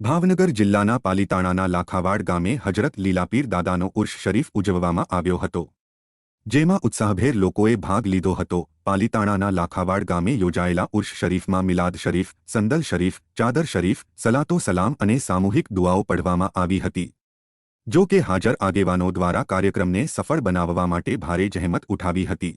ભાવનગર જિલ્લાના પાલીતાણાના લાખાવાડ ગામે હજરત લીલાપીર દાદાનો ઉર્ષ શરીફ ઉજવવામાં આવ્યો હતો, જેમાં ઉત્સાહભેર લોકોએ ભાગ લીધો હતો। પાલીતાણાના લાખાવાડ ગામે યોજાયેલા ઉર્ષ શરીફમાં મિલાદ શરીફ, સંદલ શરીફ, ચાદર શરીફ, સલાતો સલામ અને સામૂહિક દુઆઓ પઢવામાં આવી હતી। જો કે હાજર આગેવાનો દ્વારા કાર્યક્રમને સફળ બનાવવા માટે ભારે જહેમત ઉઠાવી હતી।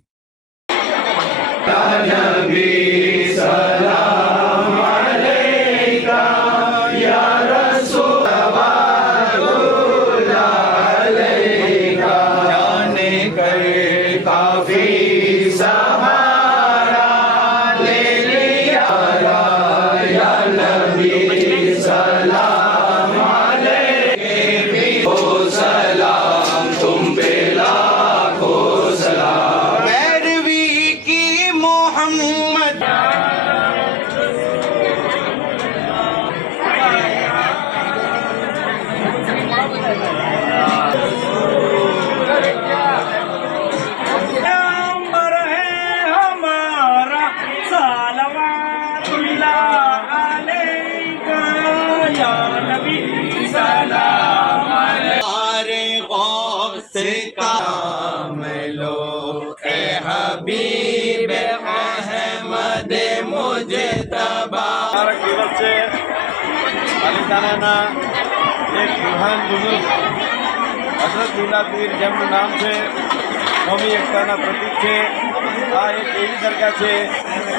हबीब अहमद मुजतबा दिवस છે પાલીતાણાના એક મહાન બુઝુર્ગ હઝરત લીલાપીર, જેમનું નામ છે કોમી એકતાના પ્રતીક છે। આ એક એવી દરગાહ છે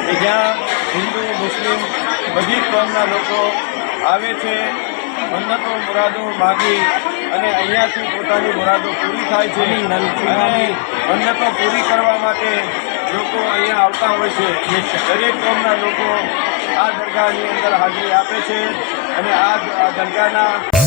કે જ્યાં હિન્દુ, મુસ્લિમ બધી જ કોમના લોકો આવે છે, મન્નતો મુરાદો માગી અને અહીંયાથી પોતાની મુરાદો પૂરી થાય છે। અને મન્નતો પૂરી કરવા માટે લોકો અહીંયા આવતા હોય છે। દરેક કોમના લોકો આ દરગાહની અંદર હાજરી આપે છે અને આ દરગાહના